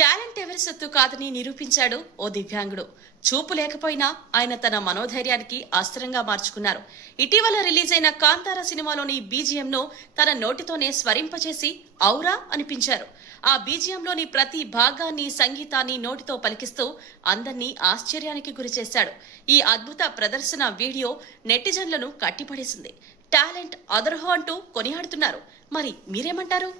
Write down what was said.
Talent ఎవరి సొత్తు కాదని నిరూపించాడు ఓ దివ్యాంగుడు. చూపు లేకపోయినా ఆయన తన మనోధైర్యానికి అస్త్రంగా మార్చుకున్నారు. ఇటీవల రిలీజ్ అయిన కాంతార సినిమాలోని బీజిఎంను తన నోటితోనే స్వరింపచేసి ఔరా అనిపించారు. ఆ బీజిఎంలోని ప్రతి భాగాన్ని, సంగీతాన్ని నోటితో పలికిస్తూ అందర్నీ ఆశ్చర్యానికి గురిచేశాడు. ఈ అద్భుత ప్రదర్శన వీడియో నెటిజన్లను కట్టిపడేసింది. టాలెంట్ అదర్హో అంటూ కొనియాడుతున్నారు. మరి మీరేమంటారు?